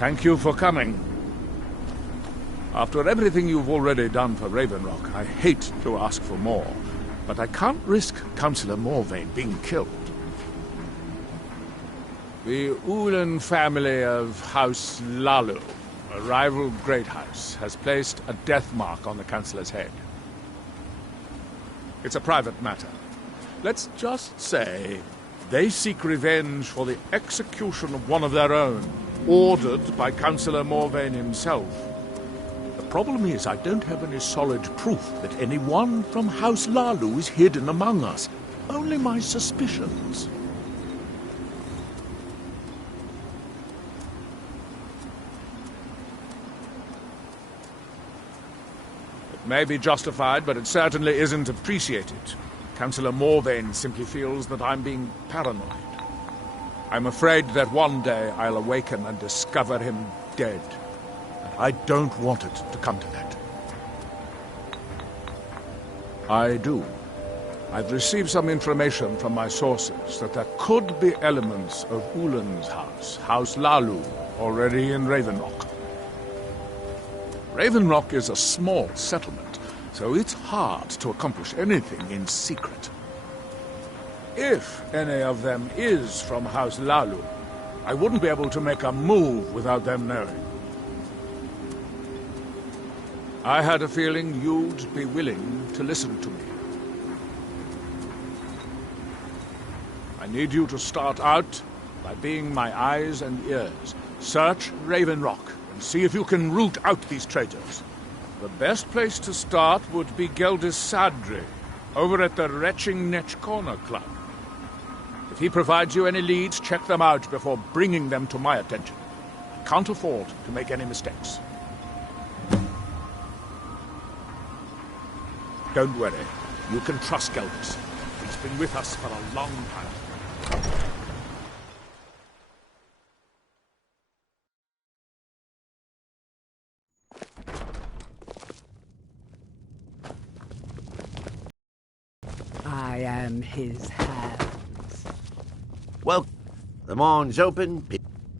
Thank you for coming. After everything you've already done for Ravenrock, I hate to ask for more, but I can't risk Councillor Morvain being killed. The Ulan family of House Lalu, a rival great house, has placed a death mark on the Councillor's head. It's a private matter. Let's just say they seek revenge for the execution of one of their own, ordered by Councillor Morvain himself. The problem is I don't have any solid proof that anyone from House Lalu is hidden among us. Only my suspicions. It may be justified, but it certainly isn't appreciated. Councillor Morvain simply feels that I'm being paranoid. I'm afraid that one day I'll awaken and discover him dead. And I don't want it to come to that. I do. I've received some information from my sources that there could be elements of Ulan's house, House Lalu, already in Ravenrock. Ravenrock is a small settlement, so it's hard to accomplish anything in secret. If any of them is from House Lalu, I wouldn't be able to make a move without them knowing. I had a feeling you'd be willing to listen to me. I need you to start out by being my eyes and ears. Search Ravenrock and see if you can root out these traitors. The best place to start would be Geldis Sadri, over at the Retching Netch Corner Club. If he provides you any leads, check them out before bringing them to my attention. I can't afford to make any mistakes. Don't worry. You can trust Geldis. He's been with us for a long time. I am his hands. Well, the mine's open.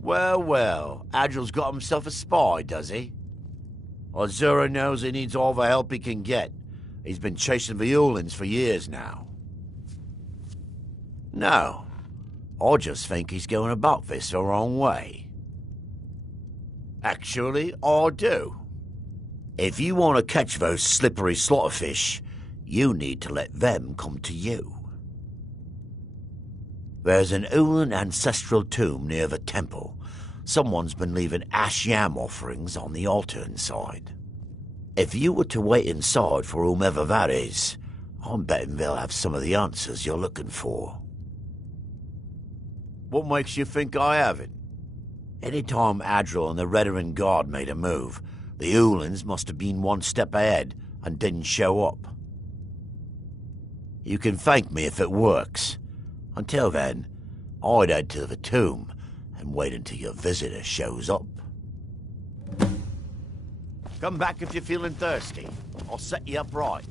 Well, well, Adril's got himself a spy, does he? Azura knows he needs all the help he can get. He's been chasing the Ulans for years now. No, I just think he's going about this the wrong way. Actually, I do. If you want to catch those slippery slaughterfish, you need to let them come to you. There's an Ulan ancestral tomb near the temple. Someone's been leaving ash yam offerings on the altar inside. If you were to wait inside for whomever that is, I'm betting they'll have some of the answers you're looking for. What makes you think I haven't? Any time Adril and the Redarin Guard made a move, the Ulans must have been one step ahead and didn't show up. You can thank me if it works. Until then, I'd head to the tomb and wait until your visitor shows up. Come back if you're feeling thirsty. I'll set you up right.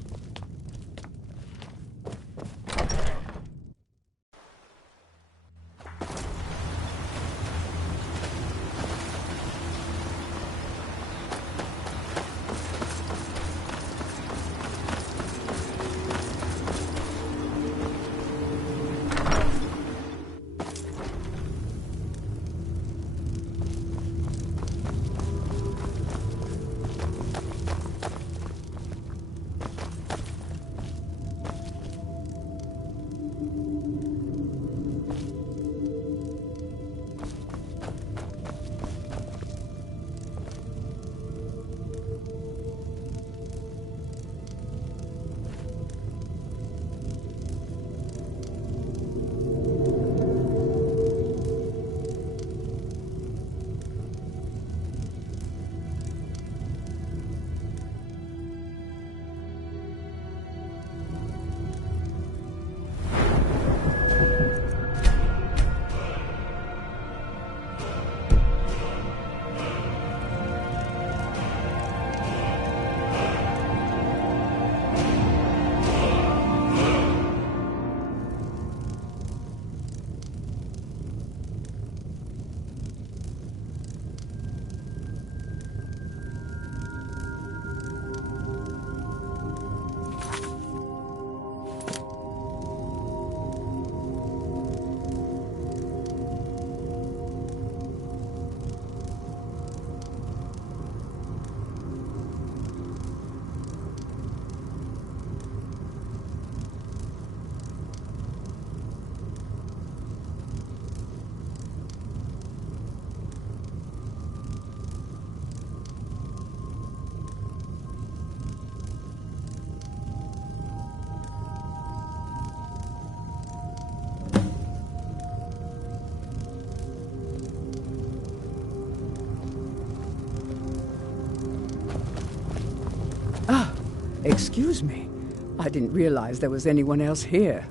Excuse me. I didn't realize there was anyone else here.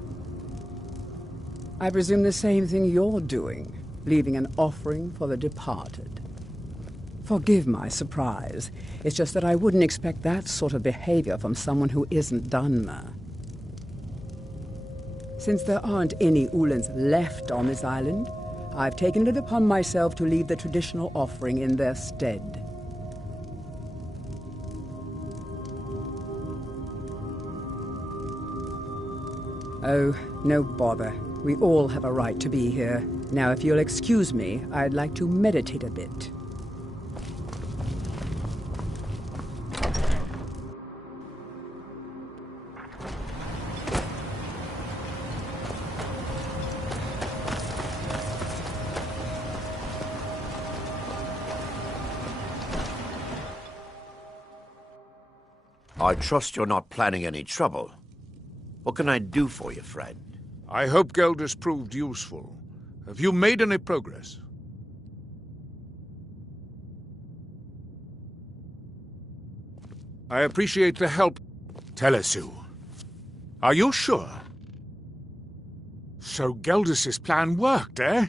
I presume the same thing you're doing, leaving an offering for the departed. Forgive my surprise. It's just that I wouldn't expect that sort of behavior from someone who isn't Dunmer. Since there aren't any Ulans left on this island, I've taken it upon myself to leave the traditional offering in their stead. Oh, no bother. We all have a right to be here. Now, if you'll excuse me, I'd like to meditate a bit. I trust you're not planning any trouble. What can I do for you, friend? I hope Geldis proved useful. Have you made any progress? I appreciate the help. Telesu. Are you sure? So Geldis' plan worked, eh?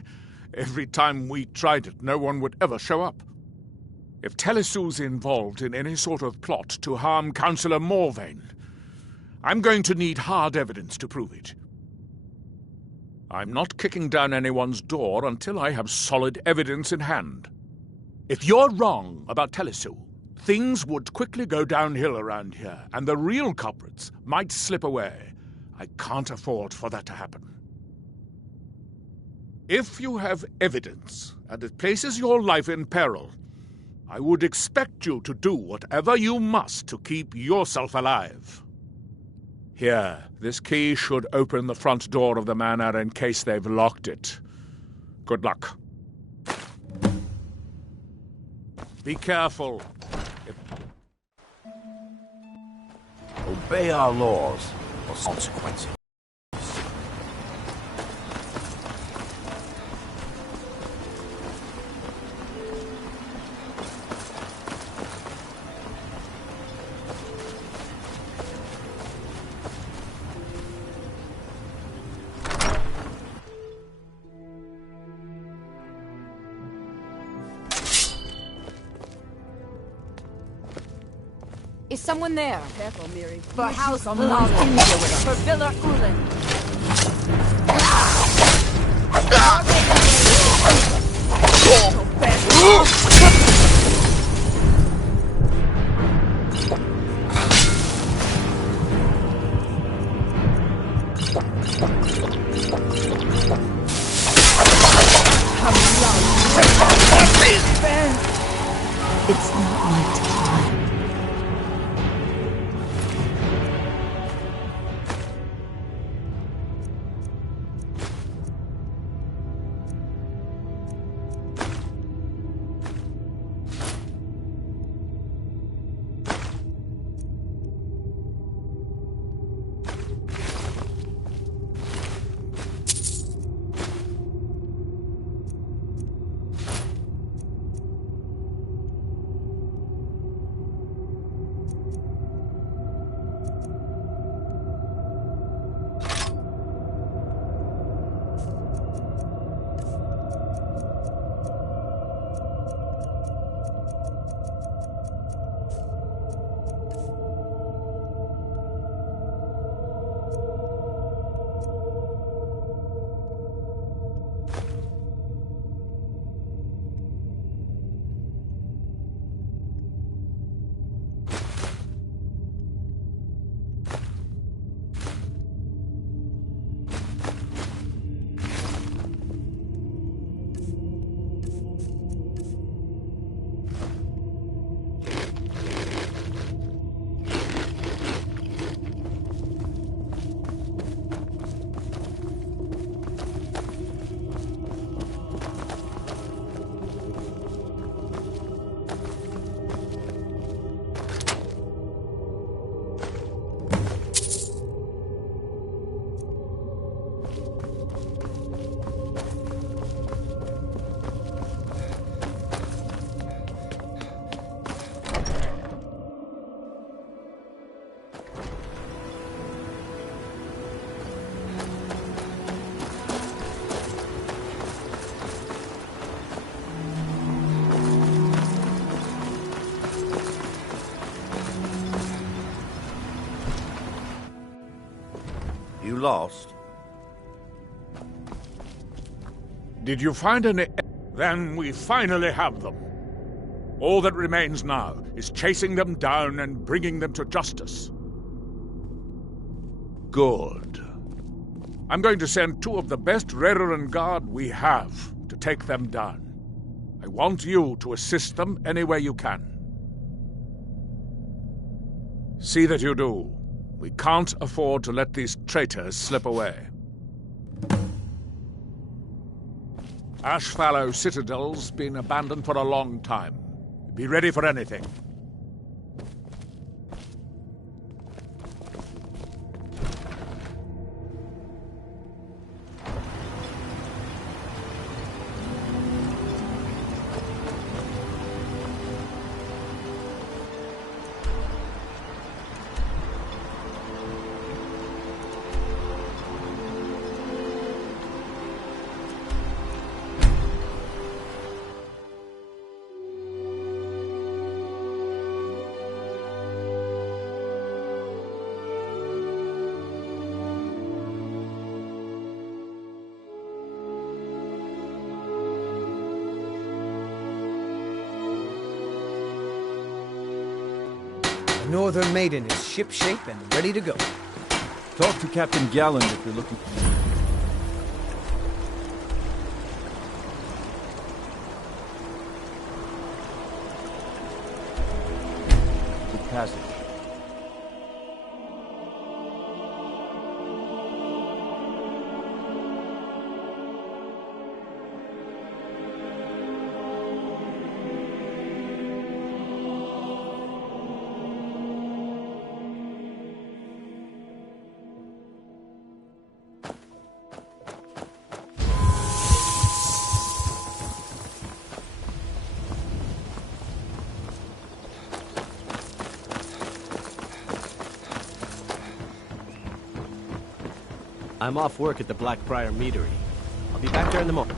Every time we tried it, no one would ever show up. If Telesu's involved in any sort of plot to harm Councillor Morvain, I'm going to need hard evidence to prove it. I'm not kicking down anyone's door until I have solid evidence in hand. If you're wrong about Telesu, things would quickly go downhill around here, and the real culprits might slip away. I can't afford for that to happen. If you have evidence, and it places your life in peril, I would expect you to do whatever you must to keep yourself alive. Here, this key should open the front door of the manor in case they've locked it. Good luck. Be careful. Obey our laws or consequences. Is someone there? Careful, Miri. For House Someone Ulan. in here with us. For Villa Ulan. It's not my time. lost? Did you find any? Then we finally have them. All that remains now is chasing them down and bringing them to justice. Good. I'm going to send 2 of the best Rerenn Guard we have to take them down. I want you to assist them any way you can. See that you do. We can't afford to let these traitors slip away. Ashfallow Citadel's been abandoned for a long time. Be ready for anything. Northern Maiden is shipshape and ready to go. Talk to Captain Galland if you're looking for me. Good passage. I'm off work at the Blackbriar Meadery. I'll be back there in the morning.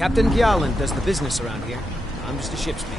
Captain Gjalland does the business around here. I'm just a ship's mate.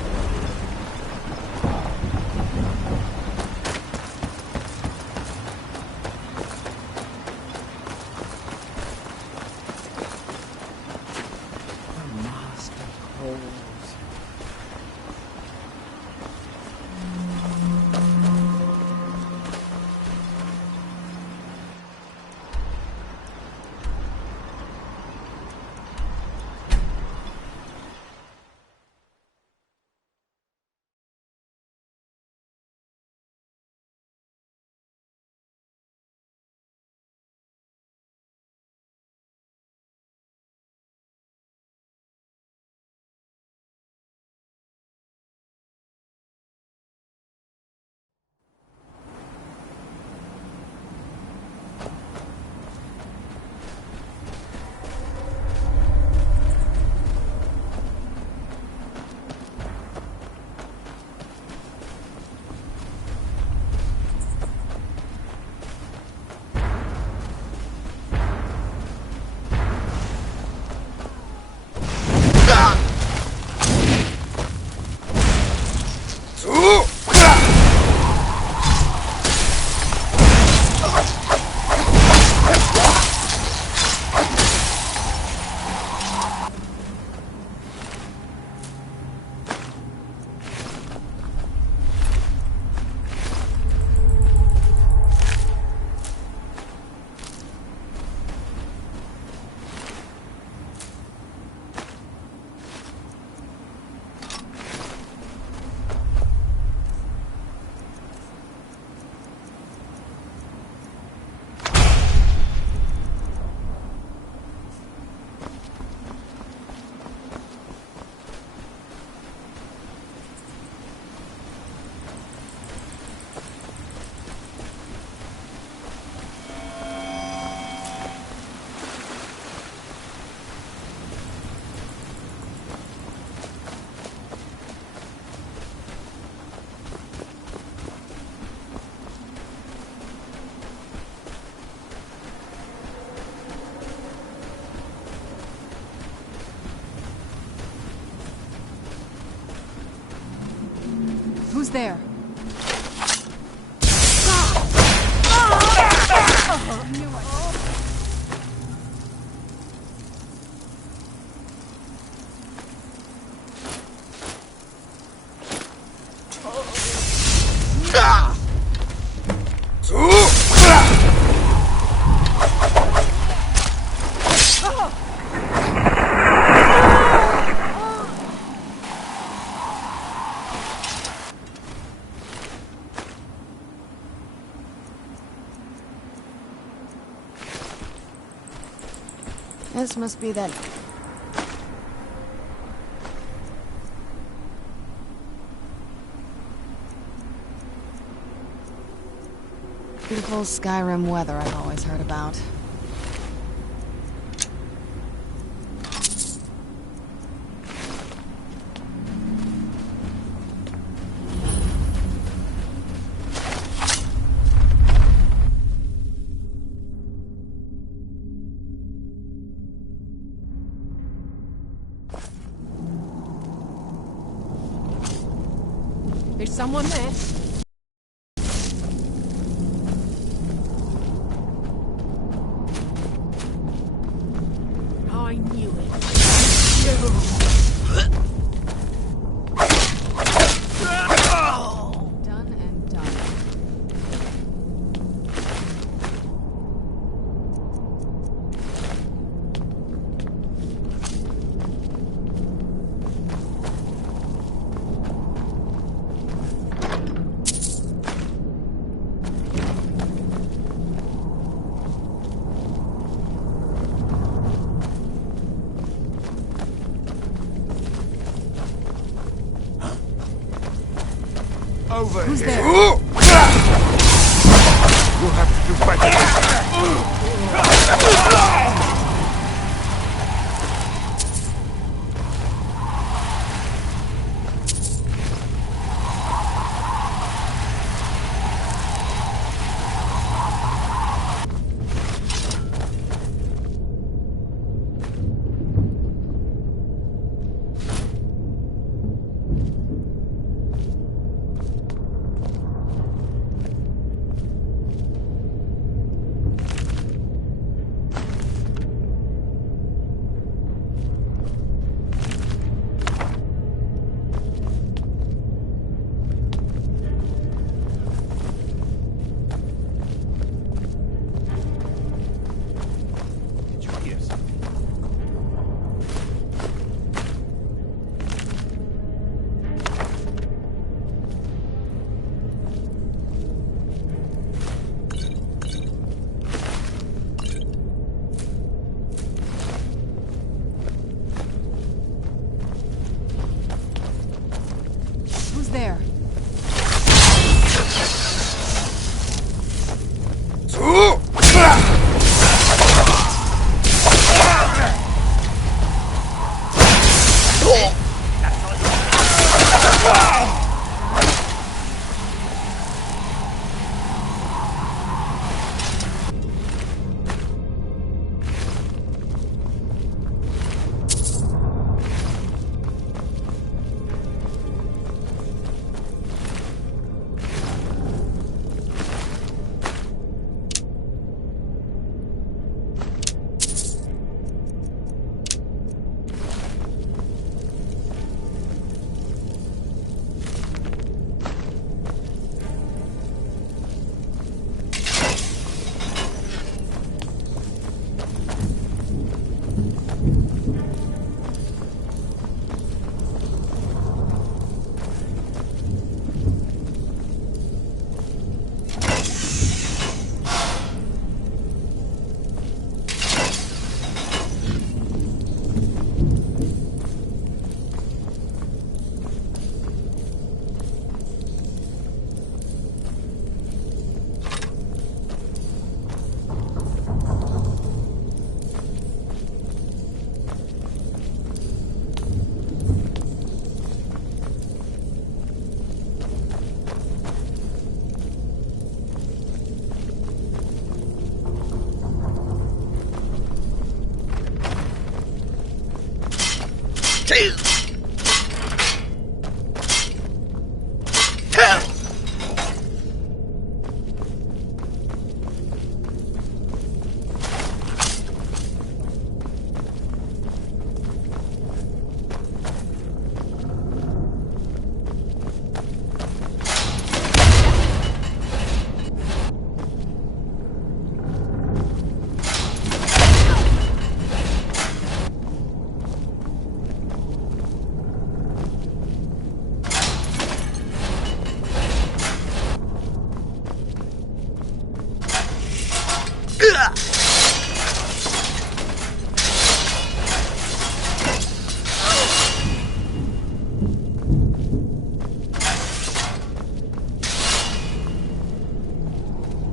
Who's there? This must be that... beautiful Skyrim weather I've always heard about. There's someone there. I knew it. Done and done. Over Who's here. there? You have to do better.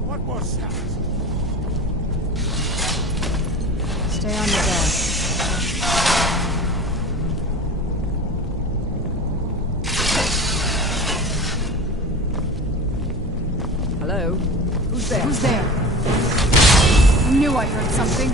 What was that? Stay on your guard. Hello? Who's there? Who's there? I knew I heard something.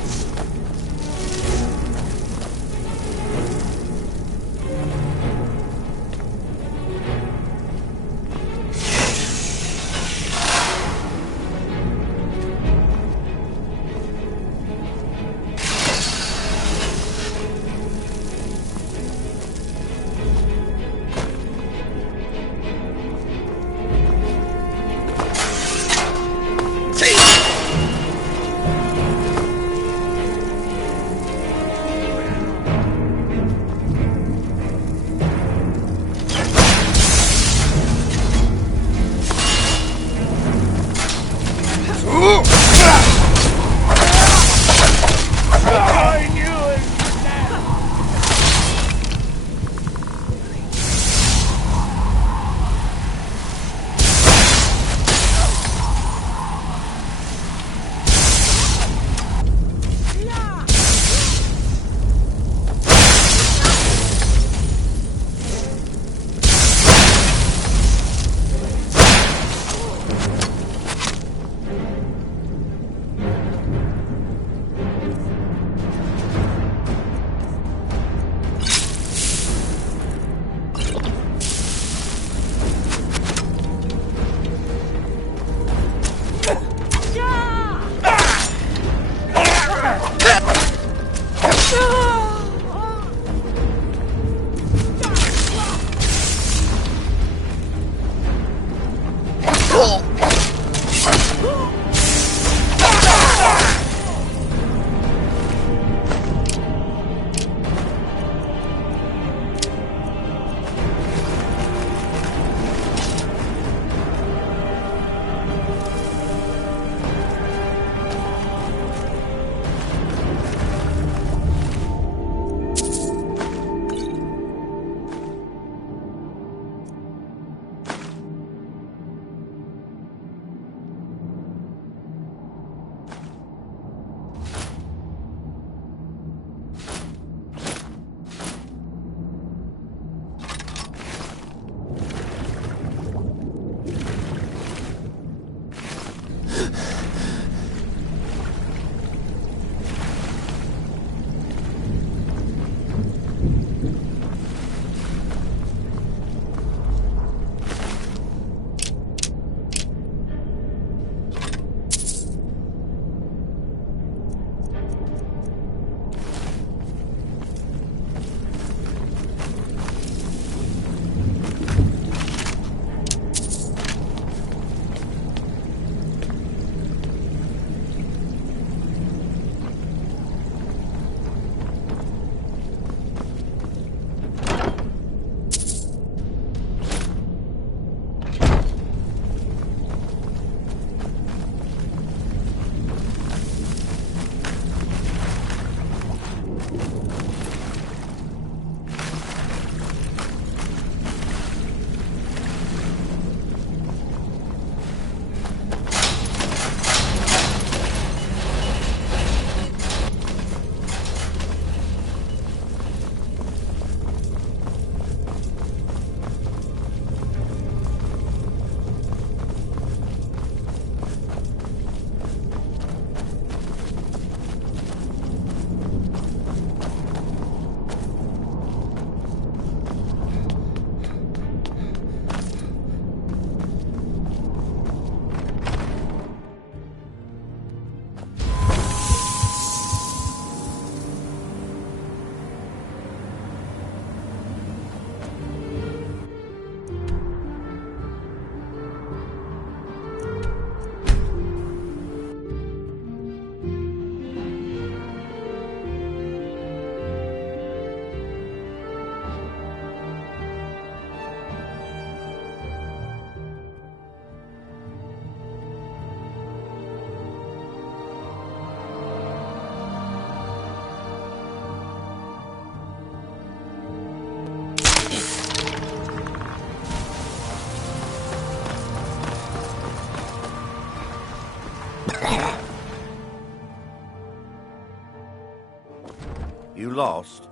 You lost?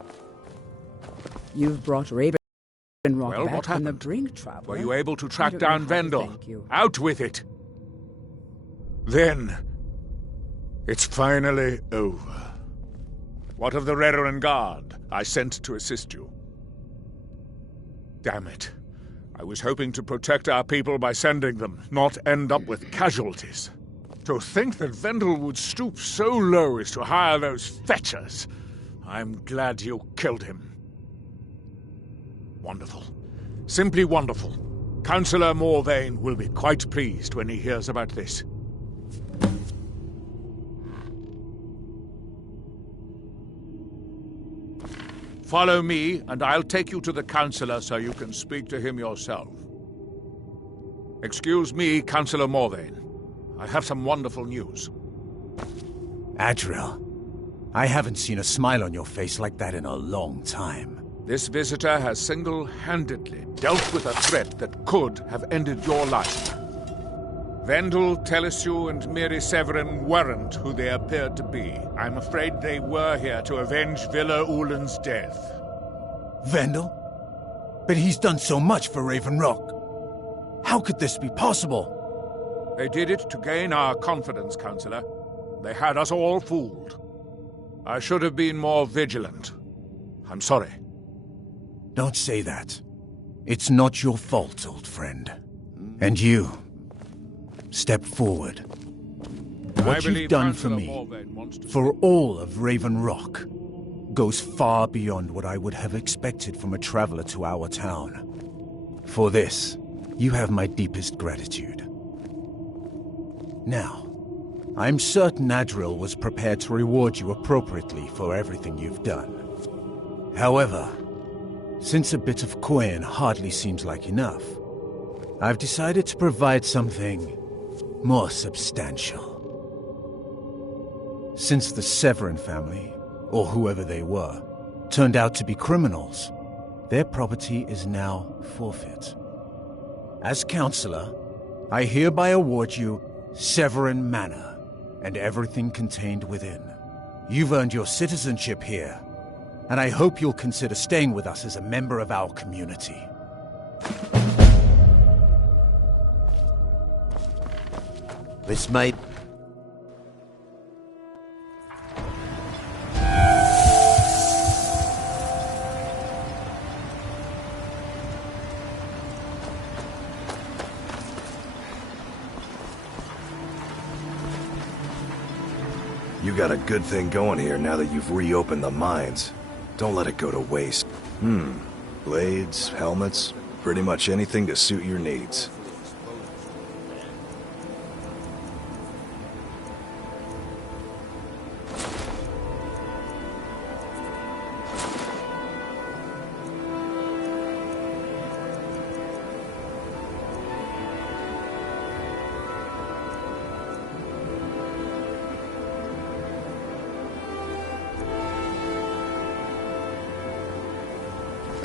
You've brought Raven Rock Well, back what from the happened? brink, traveler. Were you able to I track don't know down how to Vendel? thank you. Out with it! Then, it's finally over. What of the Redoran Guard I sent to assist you? Damn it. I was hoping to protect our people by sending them, not end up with casualties. To think that Vendel would stoop so low as to hire those fetchers. I'm glad you killed him. Wonderful. Simply wonderful. Councillor Morvain will be quite pleased when he hears about this. Follow me, and I'll take you to the Councillor so you can speak to him yourself. Excuse me, Councillor Morvain. I have some wonderful news. Adriel, I haven't seen a smile on your face like that in a long time. This visitor has single-handedly dealt with a threat that could have ended your life. Vendel, Telesue, and Miri Severin weren't who they appeared to be. I'm afraid they were here to avenge Villa Ulen's death. Vendel? But he's done so much for Raven Rock. How could this be possible? They did it to gain our confidence, Councillor. They had us all fooled. I should have been more vigilant. I'm sorry. Don't say that. It's not your fault, old friend. And you, step forward. What you've done for me, for all of Raven Rock, goes far beyond what I would have expected from a traveler to our town. For this, you have my deepest gratitude. Now, I'm certain Adriel was prepared to reward you appropriately for everything you've done. However, since a bit of coin hardly seems like enough, I've decided to provide something more substantial. Since the Severin family, or whoever they were, turned out to be criminals, their property is now forfeit. As Councillor, I hereby award you Severin Manor and everything contained within. You've earned your citizenship here, and I hope you'll consider staying with us as a member of our community. This may... You got a good thing going here now that you've reopened the mines. Don't let it go to waste. Blades, helmets, pretty much anything to suit your needs.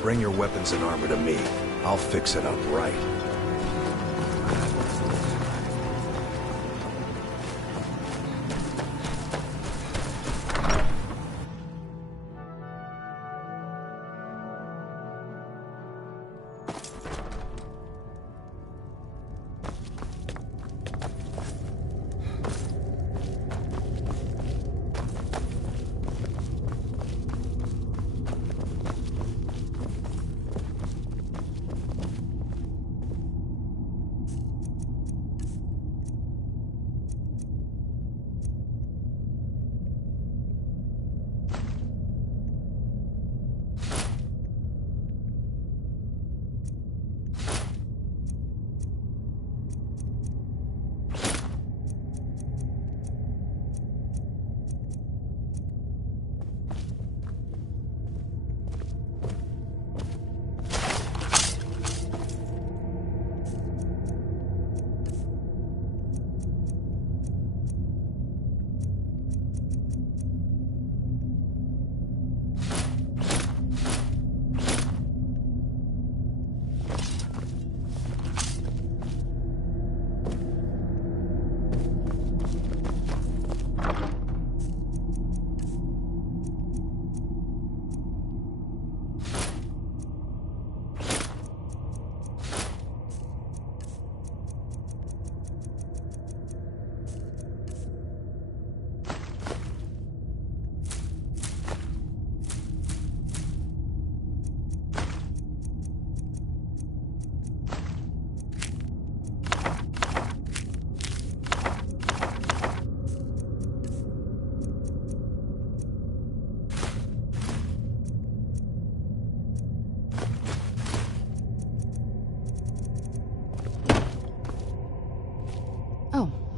Bring your weapons and armor to me. I'll fix it up right.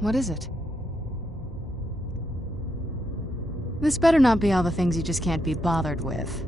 What is it? This better not be all the things you just can't be bothered with.